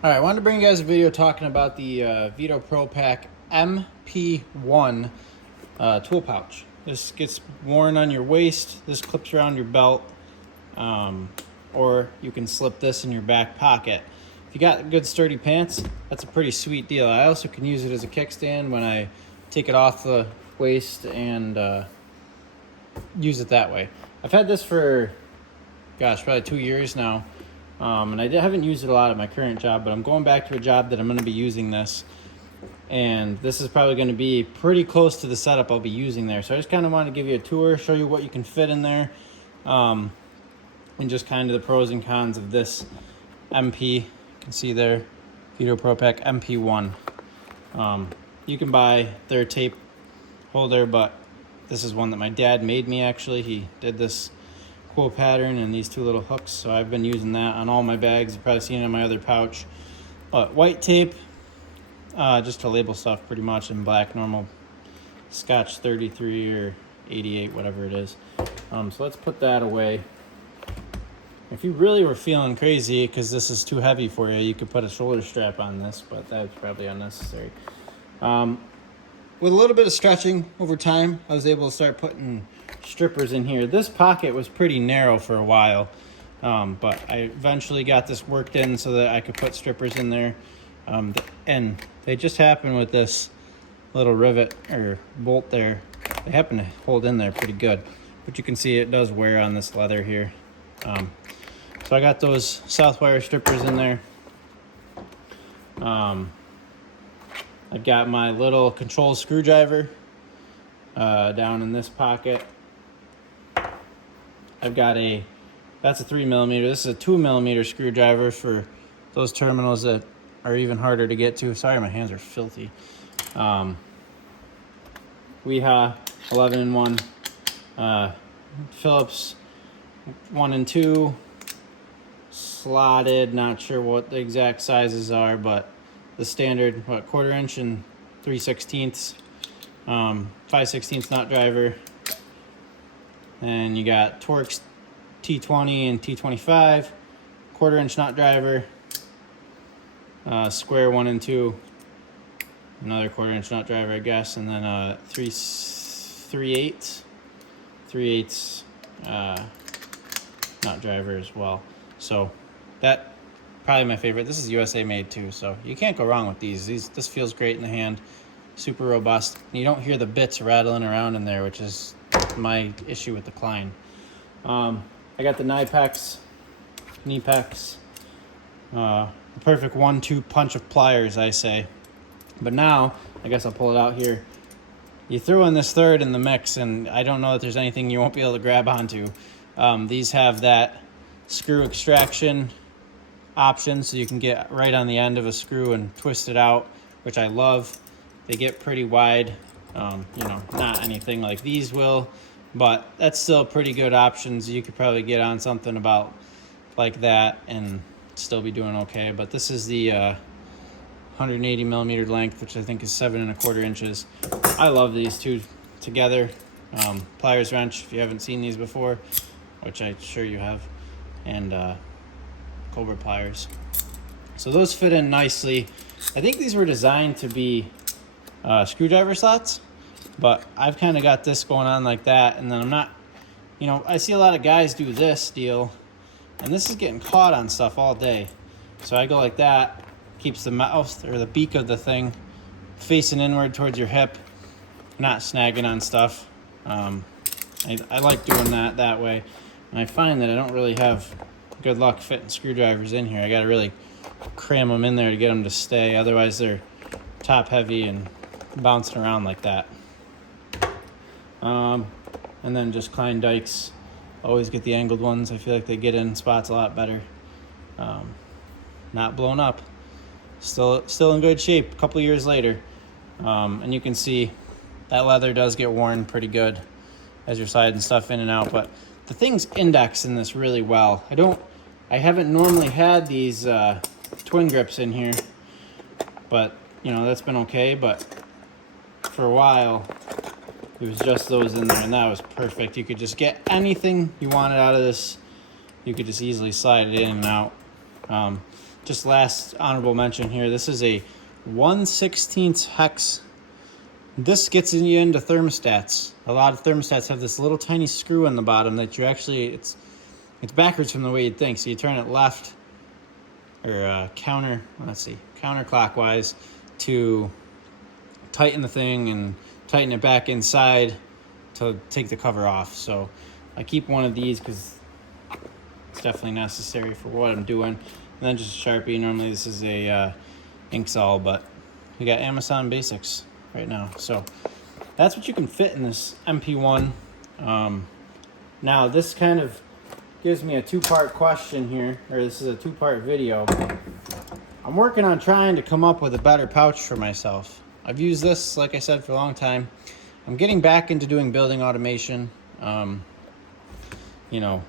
All right, I wanted to bring you guys a video talking about the Veto Pro Pack MP1 tool pouch. This gets worn on your waist, this clips around your belt, or you can slip this in your back pocket. If you got good sturdy pants, that's a pretty sweet deal. I also can use it as a kickstand when I take it off the waist and use it that way. I've had this for, gosh, probably 2 years now. And I haven't used it a lot at my current job, but I'm going back to a job that I'm going to be using this. And this is probably going to be pretty close to the setup I'll be using there. So I just kind of wanted to give you a tour, show you what you can fit in there, and just kind of the pros and cons of this MP. You can see there, Veto Pro Pack MP1. You can buy their tape holder, but this is one that my dad made me actually. He did this cool pattern and these two little hooks, so I've been using that on all my bags. You've probably seen it in my other pouch. But white tape, just to label stuff pretty much, in black normal Scotch 33 or 88, whatever it is. So let's put that away. If you really were feeling crazy because this is too heavy for you, you could put a shoulder strap on this, but that's probably unnecessary. With a little bit of stretching over time, I was able to start putting strippers in here. This pocket was pretty narrow for a while, but I eventually got this worked in so that I could put strippers in there. And they just happen with this little rivet or bolt there. They happen to hold in there pretty good, but you can see it does wear on this leather here. So I got those Southwire strippers in there. I've got my little control screwdriver down in this pocket. I've got that's a 3mm. This is a 2mm screwdriver for those terminals that are even harder to get to. Sorry, my hands are filthy. Weha 11-in-1, Phillips 1 and 2, slotted. Not sure what the exact sizes are, but the standard 1/4 inch and 3/16, 5/16 knot driver. And you got Torx T20 and T25, 1/4 inch knot driver, square 1 and 2, another 1/4 inch knot driver, I guess, and then 3/8 knot driver as well. So that probably my favorite. This is USA made too, so you can't go wrong with these. This feels great in the hand, super robust. You don't hear the bits rattling around in there, which is my issue with the Klein. I got the knee pecs, the perfect 1-2 punch of pliers, I say. But now, I guess I'll pull it out here. You throw in this third in the mix, and I don't know that there's anything you won't be able to grab onto. These have that screw extraction option, so you can get right on the end of a screw and twist it out, which I love. They get pretty wide, not anything like these will, but that's still pretty good options. You could probably get on something about like that and still be doing okay. But this is the 180mm length, which I think is 7 1/4 inches. I love these two together. Pliers wrench, if you haven't seen these before, which I'm sure you have, and Cobra pliers. So those fit in nicely. I think these were designed to be screwdriver slots, but I've kind of got this going on like that, and then I'm not, I see a lot of guys do this deal, and this is getting caught on stuff all day. So I go like that, keeps the mouth or the beak of the thing facing inward towards your hip, not snagging on stuff. I like doing that way, and I find that I don't really have good luck fitting screwdrivers in here. I got to really cram them in there to get them to stay. Otherwise, they're top heavy and bouncing around like that. And then just Klein Dykes. Always get the angled ones. I feel like they get in spots a lot better. Not blown up. Still in good shape a couple years later. And you can see that leather does get worn pretty good as you're sliding stuff in and out, but the thing's indexing this really well. I haven't normally had these twin grips in here, but that's been okay. But for a while, it was just those in there, and that was perfect. You could just get anything you wanted out of this. You could just easily slide it in and out. just last honorable mention here. This is a 1/16 hex. This gets you into thermostats. A lot of thermostats have this little tiny screw on the bottom that you actually, it's backwards from the way you'd think. So you turn it left or counterclockwise to tighten the thing and tighten it back inside to take the cover off. So I keep one of these because it's definitely necessary for what I'm doing. And then just a Sharpie. Normally this is a Inksol, but we got Amazon Basics right now. So that's what you can fit in this MP1. Now this kind of gives me a two-part question here, or this is a two-part video. I'm working on trying to come up with a better pouch for myself. I've used this, like I said, for a long time. I'm getting back into doing building automation. You know,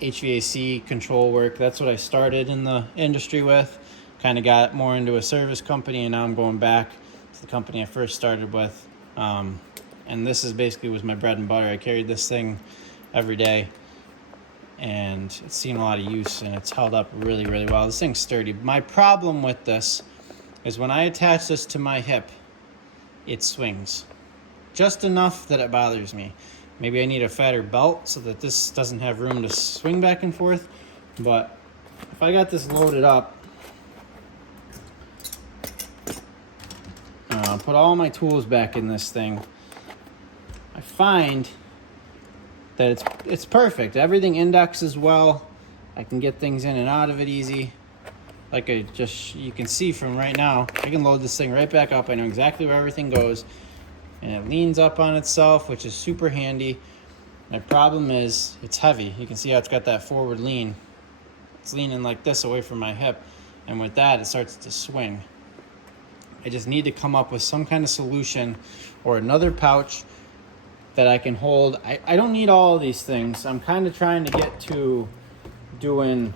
HVAC control work. That's what I started in the industry with. Kind of got more into a service company, and now I'm going back to the company I first started with. And this is basically was my bread and butter. I carried this thing every day, and it's seen a lot of use, and it's held up really, really well. This thing's sturdy. My problem with this is when I attach this to my hip, it swings just enough that it bothers me. Maybe I need a fatter belt so that this doesn't have room to swing back and forth. But if I got this loaded up, put all my tools back in this thing, I find that it's perfect. Everything indexes well. I can get things in and out of it easy. Like you can see from right now, I can load this thing right back up. I know exactly where everything goes. And it leans up on itself, which is super handy. My problem is it's heavy. You can see how it's got that forward lean. It's leaning like this away from my hip. And with that, it starts to swing. I just need to come up with some kind of solution or another pouch that I can hold. I don't need all of these things. I'm kind of trying to get to doing,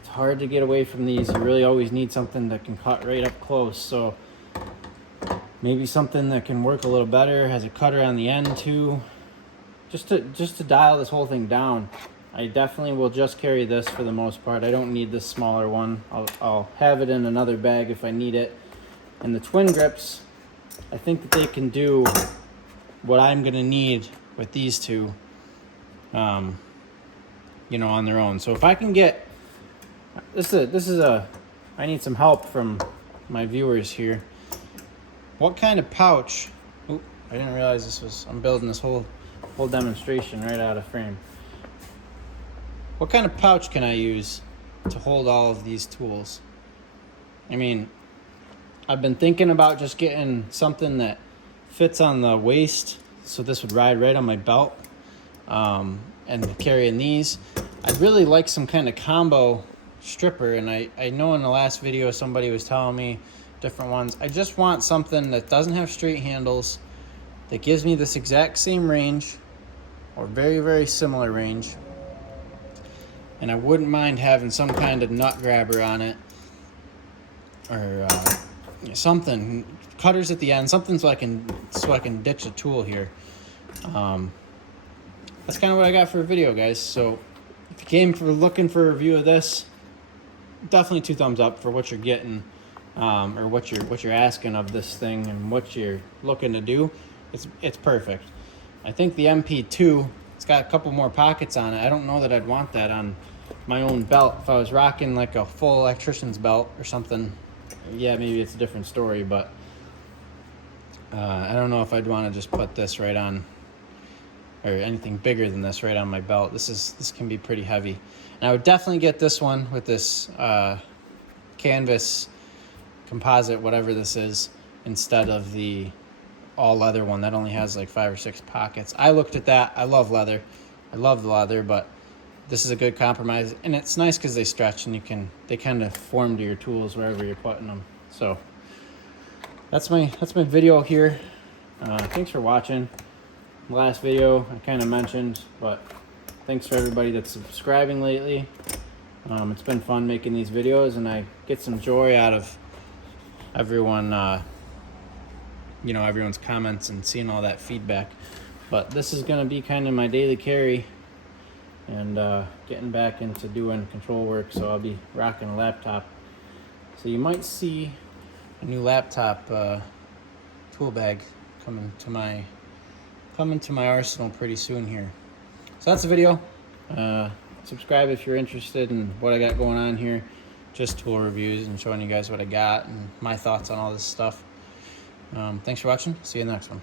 it's hard to get away from these. You really always need something that can cut right up close. So maybe something that can work a little better, has a cutter on the end too. Just to dial this whole thing down. I definitely will just carry this for the most part. I don't need this smaller one. I'll have it in another bag if I need it. And the twin grips, I think that they can do what I'm gonna need with these two, on their own. So if I can get, I need some help from my viewers here. What kind of pouch? Oop, I didn't realize I'm building this whole demonstration right out of frame. What kind of pouch can I use to hold all of these tools? I mean, I've been thinking about just getting something that fits on the waist, so this would ride right on my belt, and carrying these. I'd really like some kind of combo stripper, and I know in the last video somebody was telling me different ones. I just want something that doesn't have straight handles, that gives me this exact same range or very, very similar range. And I wouldn't mind having some kind of nut grabber on it, or something, cutters at the end, something so I can ditch a tool here. That's kind of what I got for a video, guys. So if you came for looking for a review of this, definitely 2 thumbs up for what you're getting, or what you're asking of this thing and what you're looking to do. It's perfect. I think the MP2, it's got a couple more pockets on it. I don't know that I'd want that on my own belt. If I was rocking like a full electrician's belt or something, yeah, maybe it's a different story, but I don't know if I'd want to just put this right on, or anything bigger than this right on my belt. This can be pretty heavy. And I would definitely get this one with this canvas composite, whatever this is, instead of the all leather one that only has like 5 or 6 pockets. I looked at that. I love leather. I love the leather, but this is a good compromise, and it's nice because they stretch and they kind of form to your tools wherever you're putting them. So that's my video here. Thanks for watching. Last video I kind of mentioned, but thanks for everybody that's subscribing lately. It's been fun making these videos, and I get some joy out of everyone, everyone's comments and seeing all that feedback. But this is going to be kind of my daily carry, and getting back into doing control work, so I'll be rocking a laptop. So you might see a new laptop tool bag coming to my arsenal pretty soon here. So that's the video. Subscribe if you're interested in what I got going on here. Just tool reviews and showing you guys what I got and my thoughts on all this stuff. Thanks for watching. See you in the next one.